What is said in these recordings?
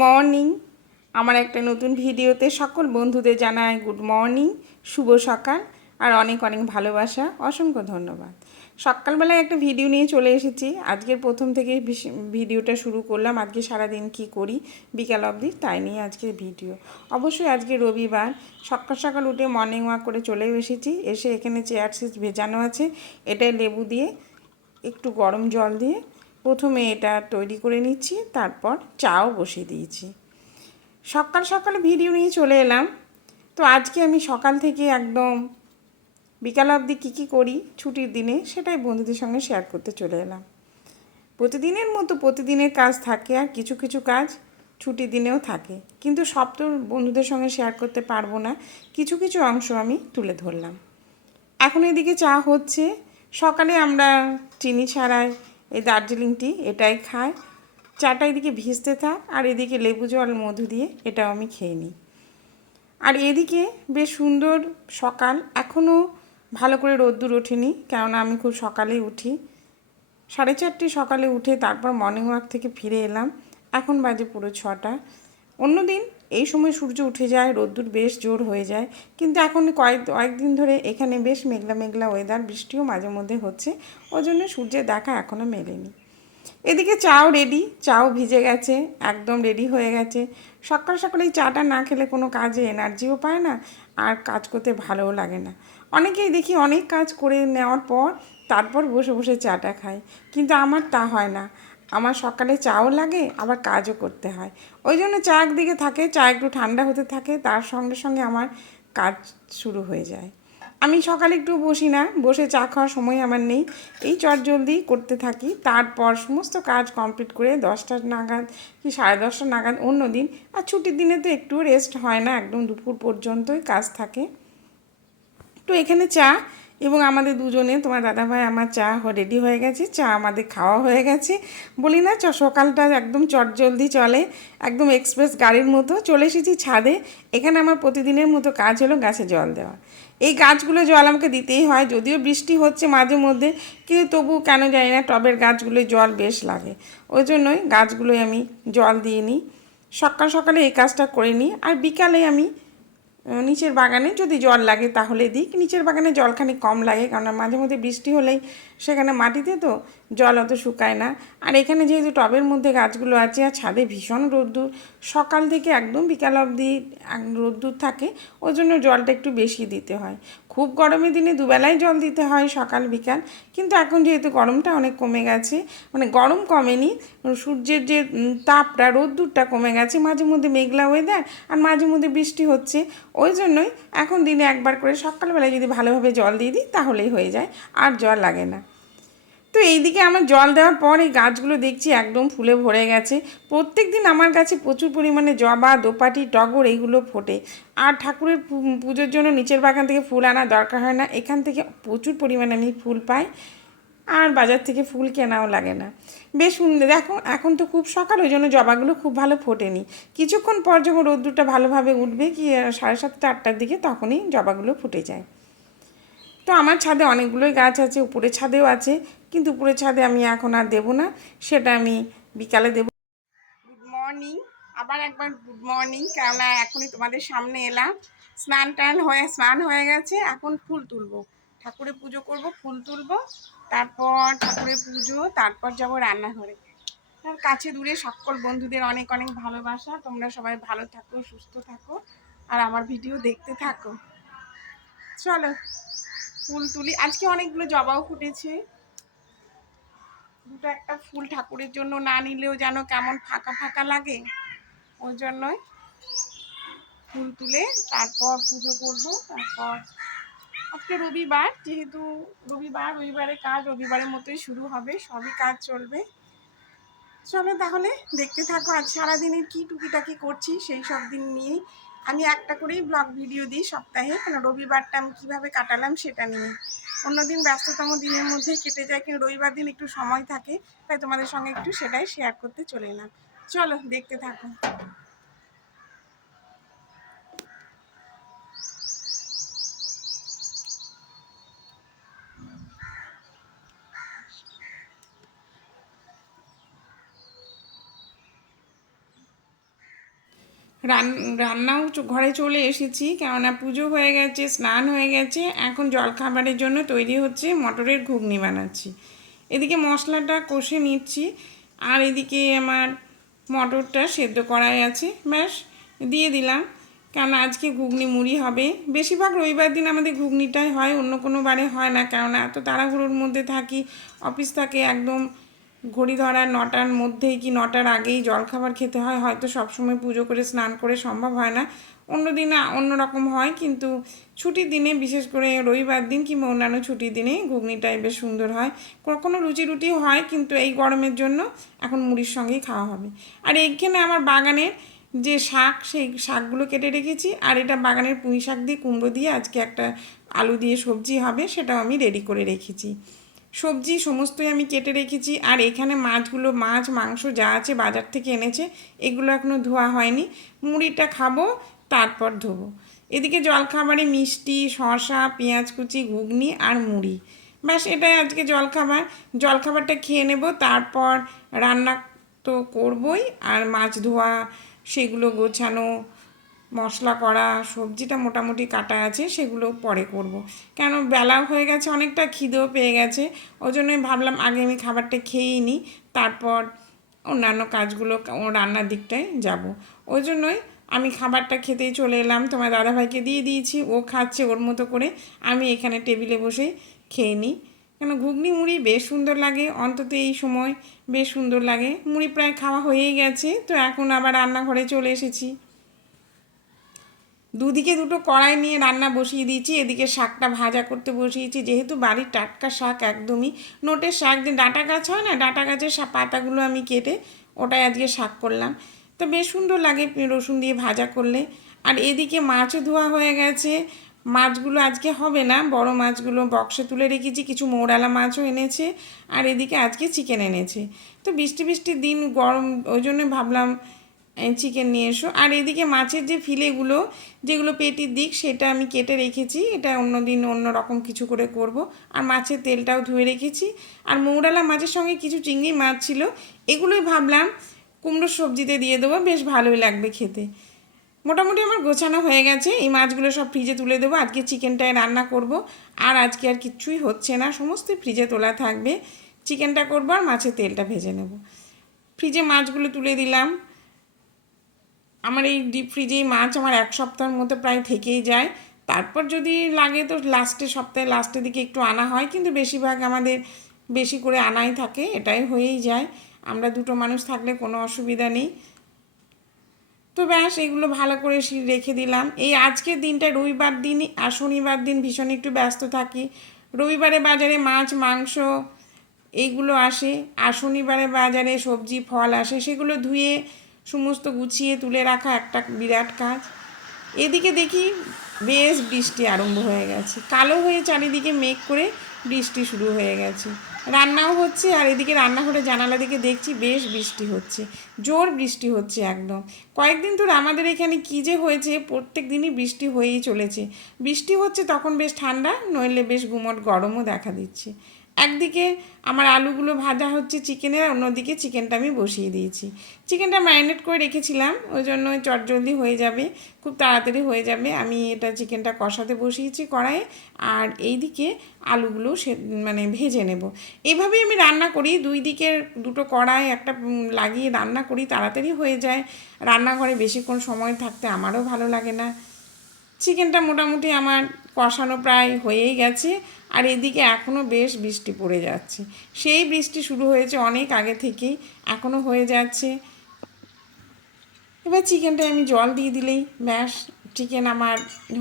Morning. আমার একটা নতুন ভিডিওতে সকল বন্ধুদের জানাই গুড মর্নিং, শুভ সকাল আর অনেক অনেক ভালোবাসা, অসংখ্য ধন্যবাদ। সকালবেলায় একটা ভিডিও নিয়ে চলে এসেছি। আজকের প্রথম থেকে ভিডিওটা শুরু করলাম। আজকে সারাদিন কি করি বিকাল অবধি তাই নিয়ে আজকের ভিডিও। অবশ্যই আজকে রবিবার, সকাল সকাল উঠে মর্নিং ওয়াক করে চলেও এসেছি। এসে এখানে চেয়ার সিট ভেজানো আছে, এটাই লেবু দিয়ে একটু গরম জল দিয়ে প্রথমে এটা তৈরি করে নিচ্ছি, তারপর চাও বসিয়ে দিয়েছি। সকাল সকাল ভিডিও নিয়ে চলে এলাম। তো আজকে আমি সকাল থেকে একদম বিকাল অবধি কী করি ছুটির দিনে সেটাই বন্ধুদের সঙ্গে শেয়ার করতে চলে এলাম। প্রতিদিনের মতো প্রতিদিনের কাজ থাকে, আর কিছু কিছু কাজ ছুটির দিনেও থাকে, কিন্তু সব তো বন্ধুদের সঙ্গে শেয়ার করতে পারবো না। কিছু কিছু অংশ আমি তুলে ধরলাম। এখন এদিকে চা হচ্ছে। সকালে আমরা চিনি ছাড়াই এই দার্জিলিং টি এটাই খাই। চাটা এদিকে ভিজতে থাক, আর এদিকে লেবু জল মধু দিয়ে এটাও আমি খেয়ে নিই। আর এদিকে বেশ সুন্দর সকাল, এখনও ভালো করে রোদ্দুর ওঠেনি, কেননা আমি খুব সকালেই উঠি। 4:30 সকালে উঠে তারপর মর্নিং ওয়াক থেকে ফিরে এলাম। এখন বাজে পুরো 6টা। অন্যদিন এই সময় সূর্য উঠে যায়, রোদ্দুর বেশ জোর হয়ে যায়, কিন্তু এখন কয়েকদিন ধরে এখানে বেশ মেঘলা মেঘলা ওয়েদার, বৃষ্টিও মাঝে মধ্যে হচ্ছে, ওই জন্য সূর্যের দেখা এখনও মেলেনি। এদিকে চাও রেডি, চাও ভিজে গেছে, একদম রেডি হয়ে গেছে। সকাল সকালে এই চাটা না খেলে কোনো কাজে এনার্জিও পায় না, আর কাজ করতে ভালোও লাগে না। অনেকেই দেখি অনেক কাজ করে নেওয়ার পর তারপর বসে বসে চাটা খায়, কিন্তু আমার তা হয় না। আমার সকালে চাও লাগে, আবার কাজও করতে হয়। ওই জন্য চা একদিকে থাকে, চা একটু ঠান্ডা হতে থাকে, তার সঙ্গে সঙ্গে আমার কাজ শুরু হয়ে যায়। আমি সকালে একটু বসি না, বসে চা খাওয়ার সময় আমার নেই। এই চটজলদি করতে থাকি, তারপর সমস্ত কাজ কমপ্লিট করে 10টা নাগাদ কি 10:30 নাগাদ অন্য দিন, আর ছুটির দিনে তো একটুও রেস্ট হয় না, একদম দুপুর পর্যন্তই কাজ থাকে। তো এখানে চা এবং আমাদের দুজনে, তোমার দাদাভাই আমার চা রেডি হয়ে গেছে, চা আমাদের খাওয়া হয়ে গেছে। বলি না সকালটা একদম চটজলদি চলে, একদম এক্সপ্রেস গাড়ির মতো। চলে এসেছি ছাদে। এখানে আমার প্রতিদিনের মতো কাজ হলো গাছে জল দেওয়া। এই গাছগুলো জল আমাকে দিতেই হয়, যদিও বৃষ্টি হচ্ছে মাঝে মধ্যে, কিন্তু তবু কেন জানি না টবের গাছগুলোয় জল বেশ লাগে, ওই জন্যই গাছগুলোয় আমি জল দিয়ে নিই। সকাল সকালে এই কাজটা করে নিই, আর বিকালে আমি নিচের বাগানে যদি জল লাগে তাহলে দিই। নিচের বাগানে জলখানি কম লাগে, কারণ মাঝে মধ্যে বৃষ্টি হলেই সেখানে মাটিতে তো জল অত শুকায় না। আর এখানে যেহেতু টবের মধ্যে গাছগুলো আছে, আর ছাদে ভীষণ রোদ্দুর, সকাল থেকে একদম বিকাল অবধি রোদ্দুর থাকে, ওই জন্য জলটা একটু বেশি দিতে হয়। খুব গরমের দিনে দুবেলাই জল দিতে হয়, সকাল বিকাল। কিন্তু এখন যেহেতু গরমটা অনেক কমে গেছে, মানে গরম কমেনি, সূর্যের যে তাপটা, রোদ্দুরটা কমে গেছে, মাঝে মধ্যে মেঘলা ওয়েদার আর মাঝে মধ্যে বৃষ্টি হচ্ছে, ওই জন্যই এখন দিনে একবার করে সকালবেলায় যদি ভালোভাবে জল দিয়ে দিই তাহলেই হয়ে যায়, আর জল লাগে না। তো এইদিকে আমার জল দেওয়ার পর এই গাছগুলো দেখছি একদম ফুলে ভরে গেছে। প্রত্যেক দিন আমার কাছে প্রচুর পরিমাণে জবা, দোপাটি, টগর এইগুলো ফোটে। আর ঠাকুরের পুজোর জন্য নিচের বাগান থেকে ফুল আনার দরকার হয় না, এখান থেকে প্রচুর পরিমাণে আমি ফুল পাই, আর বাজার থেকে ফুল কেনাও লাগে না। বেশ সুন্দর। দেখো এখন তো খুব সকাল, ওই জন্য জবাগুলো খুব ভালো ফোটেনি। কিছুক্ষণ পর যখন রোদ্দুরটা ভালোভাবে উঠবে, কি 7:30 8টার দিকে, তখনই জবাগুলো ফুটে যায়। তো আমার ছাদে অনেকগুলোই গাছ আছে, উপরের ছাদেও আছে, কিন্তু উপরের ছাদে আমি এখন আর দেবো না, সেটা আমি বিকালে দেবো। গুড মর্নিং, আবার একবার গুড মর্নিং, কেননা এখনই তোমাদের সামনে এলাম। স্নান হয়ে গেছে, এখন ফুল তুলবো, ঠাকুরের পুজো করব, ফুল তুলবো, তারপর ঠাকুরের পুজো, তারপর যাবো রান্নাঘরে। আর কাছে দূরে সকল বন্ধুদের অনেক অনেক ভালোবাসা। তোমরা সবাই ভালো থাকো, সুস্থ থাকো, আর আমার ভিডিও দেখতে থাকো। চলো ফুল তুলি। আজকে অনেকগুলো জবাও ফুটেছে, দুটো একটা ফুল ঠাকুরের জন্য না নিলেও যেন কেমন ফাঁকা ফাঁকা লাগে, ওই জন্যই ফুল তুলে তারপর পুজো করব। তারপর আজকে রবিবার, যেহেতু রবিবারে কাজ রবিবারের মতোই শুরু হবে, সবই কাজ চলবে। চলো তাহলে দেখতে থাকো আজ সারাদিনের কী টুকিটাকি করছি, সেই সব দিন নিয়েই আমি একটা করেই ব্লগ ভিডিও দিই সপ্তাহে, কেন রবিবারটা আমি কীভাবে কাটালাম সেটা নিয়ে। অন্যদিন ব্যস্ততম দিনের মধ্যেই কেটে যায়, কিন্তু রবিবার দিন একটু সময় থাকে, তাই তোমাদের সঙ্গে একটু সেটাই শেয়ার করতে চলে এলাম। চলো দেখতে থাকো। রান্নাও ঘরে চলে এসেছি, কেননা পুজো হয়ে গেছে, স্নান হয়ে গেছে। এখন জলখাবারের জন্য তৈরি হচ্ছে, মটরের ঘুগনি বানাচ্ছি। এদিকে মশলাটা কষে নিচ্ছি, আর এদিকে আমার মটরটা সেদ্ধ করাই আছে, ব্যাস দিয়ে দিলাম। কারণ আজকে ঘুগনি মুড়ি হবে। বেশিরভাগ রবিবার দিন আমাদের ঘুগনিটাই হয়, অন্য কোনো বারে হয় না, কেননা এত তাড়াহুড়োর মধ্যে থাকি। অফিস থাকে একদম ঘড়ি ধরা 9টার মধ্যেই কি 9টার আগেই জলখাবার খেতে হয়, হয়তো সবসময় পুজো করে স্নান করে সম্ভব হয় না, অন্য দিন অন্য রকম হয়। কিন্তু ছুটির দিনে, বিশেষ করে রবিবার দিন কিংবা অন্যান্য ছুটির দিনে ঘুগনিটাই বেশ সুন্দর হয়। কখনো লুচি রুটিও হয়, কিন্তু এই গরমের জন্য এখন মুড়ির সঙ্গেই খাওয়া হবে। আর এইখানে আমার বাগানের যে শাক, সেই শাকগুলো কেটে রেখেছি। আর এটা বাগানের পুঁই শাক দিয়ে কুমড়ো দিয়ে আজকে একটা আলু দিয়ে সবজি হবে, সেটাও আমি রেডি করে রেখেছি। সবজি সমস্তই আমি কেটে রেখেছি। আর এখানে মাছগুলো, মাছ মাংস যা আছে বাজার থেকে এনেছে, এগুলো এখনও ধোয়া হয়নি। মুড়িটা খাবো, তারপর ধোবো। এদিকে জলখাবারে মিষ্টি, শসা, পেঁয়াজ কুচি, ঘুগনি আর মুড়ি, ব্যাস এটাই আজকে জলখাবার। জলখাবারটা খেয়ে নেব, তারপর রান্না তো করবই। আর মাছ ধোয়া, সেগুলো গোছানো, মশলা করা, সবজিটা মোটামুটি কাটা আছে, সেগুলো পরে করব। কেন বেলা হয়ে গেছে, অনেকটা খিদেও পেয়ে গেছে। ওই জন্যই ভাবলাম আগে আমি খাবারটা খেয়েই নিই, তারপর অন্যান্য কাজগুলো রান্নার দিকটায় যাব। ওই জন্যই আমি খাবারটা খেতেই চলে এলাম। তোমার দাদাভাইকে দিয়ে দিয়েছি, ও খাচ্ছে ওর মতো করে। আমি এখানে টেবিলে বসেই খেয়ে নিই। কেন ঘুগনি মুড়ি বেশ সুন্দর লাগে, অন্তত এই সময় বেশ সুন্দর লাগে। মুড়ি প্রায় খাওয়া হয়েই গেছে, তো এখন আবার রান্নাঘরে চলে এসেছি। দুদিকে দুটো কড়াই নিয়ে রান্না বসিয়ে দিয়েছি। এদিকে শাকটা ভাজা করতে বসিয়েছি, যেহেতু বাড়ির টাটকা শাক, একদমই নোটের শাক, যে ডাঁটা গাছ হয় না, ডাঁটা গাছের পাতাগুলো আমি কেটে ওটাই আজকে শাক করলাম। তো বেশ সুন্দর লাগে রসুন দিয়ে ভাজা করলে। আর এদিকে মাছও ধোয়া হয়ে গেছে। মাছগুলো আজকে হবে না, বড় মাছগুলো বক্সে তুলে রেখেছি, কিছু মৌরালা মাছও এনেছে। আর এদিকে আজকে চিকেন এনেছে। তো বৃষ্টি বৃষ্টির দিন, গরম, ওই জন্য ভাবলাম চিকেন নিয়ে এসো। আর এদিকে মাছের যে ফিলেগুলো, যেগুলো পেটির দিক, সেটা আমি কেটে রেখেছি। এটা অন্য দিন অন্য রকম কিছু করে করব। আর মাছের তেলটাও ধুয়ে রেখেছি। আর মৌরালা মাছের সঙ্গে কিছু চিংড়ি মাছ ছিল, এগুলোই ভাবলাম কুমড়োর সবজিতে দিয়ে দেবো, বেশ ভালোই লাগবে খেতে। মোটামুটি আমার গোছানো হয়ে গেছে। এই মাছগুলো সব ফ্রিজে তুলে দেবো, আজকে চিকেনটায় রান্না করব। আর আজকে আর কিচ্ছুই হচ্ছে না, সমস্ত ফ্রিজে তোলা থাকবে। চিকেনটা করবো আর মাছের তেলটা ভেজে নেব। ফ্রিজে মাছগুলো তুলে দিলাম। আমার এই ডিপ ফ্রিজেই মাছ আমার 1 সপ্তাহের মতো প্রায় থেকেই যায়। তারপর যদি লাগে তো সপ্তাহের লাস্টের দিকে একটু আনা হয়, কিন্তু বেশিরভাগ আমাদের বেশি করে আনাই থাকে, এটাই হয়েই যায়। আমরা দুটো মানুষ থাকলে কোনো অসুবিধা নেই। তো ব্যাস এগুলো ভালো করে রেখে দিলাম। এই আজকের দিনটা রবিবার দিন, আর শনিবার দিন ভীষণ একটু ব্যস্ত থাকি। রবিবারে বাজারে মাছ মাংস এইগুলো আসে, আর শনিবারে বাজারে সবজি ফল আসে, সেগুলো ধুয়ে সমস্ত গুছিয়ে তুলে রাখা একটা বিরাট কাজ। এদিকে দেখি বেশ বৃষ্টি আরম্ভ হয়ে গেছে, কালো হয়ে চারিদিকে মেঘ করে বৃষ্টি শুরু হয়ে গেছে। রান্নাও হচ্ছে, আর এদিকে রান্নাঘরে জানালা দিকে দেখছি বেশ বৃষ্টি হচ্ছে, জোর বৃষ্টি হচ্ছে একদম। কয়েকদিন ধরে আমাদের এখানে কী যে হয়েছে, প্রত্যেক দিনই বৃষ্টি হয়েই চলেছে। বৃষ্টি হচ্ছে তখন বেশ ঠান্ডা, নইলে বেশ গুমোট গরমও দেখা দিচ্ছে। একদিকে আমার আলুগুলো ভাজা হচ্ছে চিকেনের, আর অন্যদিকে চিকেনটা আমি বসিয়ে দিয়েছি। চিকেনটা ম্যারিনেট করে রেখেছিলাম, ওই জন্য চটজলদি হয়ে যাবে, খুব তাড়াতাড়ি হয়ে যাবে। আমি এটা চিকেনটা কষাতে বসিয়েছি কড়াইয়ে, আর এই দিকে আলুগুলো মানে ভেজে নেব। এভাবেই আমি রান্না করি, দুই দিকের দুটো কড়াই একটা লাগিয়ে রান্না করি, তাড়াতাড়ি হয়ে যায়। রান্নাঘরে বেশিক্ষণ সময় থাকতে আমারও ভালো লাগে না। চিকেনটা মোটামুটি আমার কষানো প্রায় হয়েই গেছে। আর এদিকে এখনও বেশ বৃষ্টি পড়ে যাচ্ছে, সেই বৃষ্টি শুরু হয়েছে অনেক আগে থেকেই, এখনও হয়ে যাচ্ছে। এবার চিকেনটায় আমি জল দিয়ে দিলেই ব্যাস চিকেন আমার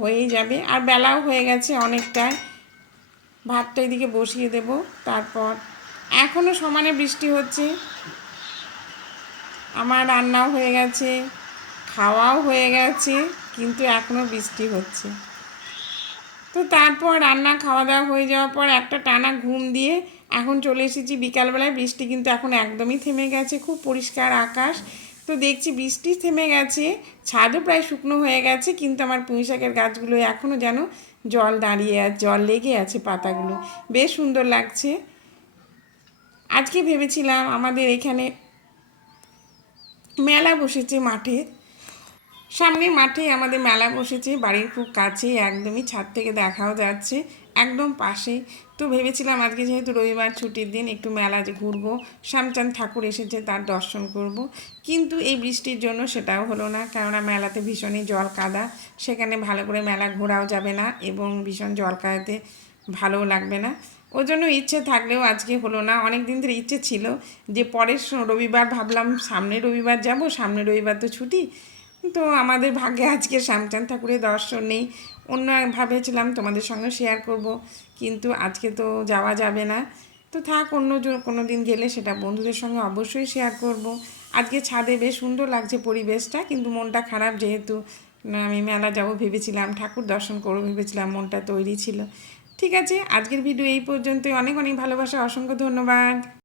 হয়েই যাবে। আর বেলাও হয়ে গেছে অনেকটাই, ভাতটা এদিকে বসিয়ে দেব। তারপর এখনও সমানে বৃষ্টি হচ্ছে, আমার রান্নাও হয়ে গেছে, খাওয়াও হয়ে গেছে, কিন্তু এখনও বৃষ্টি হচ্ছে। তো তারপর রান্না খাওয়া দাওয়া হয়ে যাওয়ার পর একটা টানা ঘুম দিয়ে এখন চলে এসেছি বিকালবেলায়। বৃষ্টি কিন্তু এখন একদমই থেমে গেছে, খুব পরিষ্কার আকাশ। তো দেখছি বৃষ্টি থেমে গেছে, ছাদও প্রায় শুকনো হয়ে গেছে, কিন্তু আমার পুঁইশাকের গাছগুলো এখনও যেন জল দাঁড়িয়ে আছে, জল লেগে আছে পাতাগুলো, বেশ সুন্দর লাগছে। আজকে ভেবেছিলাম আমাদের এখানে মেলা বসেছে মাঠে, সামনে মাঠে আমাদের মেলা বসেছে, বাড়ির খুব কাছে, একদমই ছাদ থেকে দেখাও যাচ্ছে, একদম পাশেই। তো ভেবেছিলাম আজকে যেহেতু রবিবার ছুটির দিন একটু মেলা ঘুরবো, শ্যামচাঁদ ঠাকুর এসেছে তার দর্শন করব। কিন্তু এই বৃষ্টির জন্য সেটাও হলো না, কেননা মেলাতে ভীষণই জল কাদা, সেখানে ভালো করে মেলা ঘোরাও যাবে না এবং ভীষণ জল কাদাতে ভালোও লাগবে না। ওই জন্য ইচ্ছে থাকলেও আজকে হলো না। অনেক দিন ধরে ইচ্ছে ছিল যে পরের রবিবার, ভাবলাম সামনের রবিবার যাব, সামনের রবিবার তো ছুটি। তো আমাদের ভাগ্যে আজকে শ্যামচাঁদ ঠাকুরের দর্শন নেই। অন্য ভাবেছিলাম তোমাদের সঙ্গে শেয়ার করব, কিন্তু আজকে তো যাওয়া যাবে না। তো থাক, অন্য কোনো দিন গেলে সেটা বন্ধুদের সঙ্গে অবশ্যই শেয়ার করব। আজকে ছাদে বেশ সুন্দর লাগছে পরিবেশটা, কিন্তু মনটা খারাপ, যেহেতু আমি মেলা যাব ভেবেছিলাম, ঠাকুর দর্শন করবো ভেবেছিলাম, মনটা তৈরি ছিল। ঠিক আছে, আজকের ভিডিও এই পর্যন্তই। অনেক অনেক ভালোবাসা, অসংখ্য ধন্যবাদ।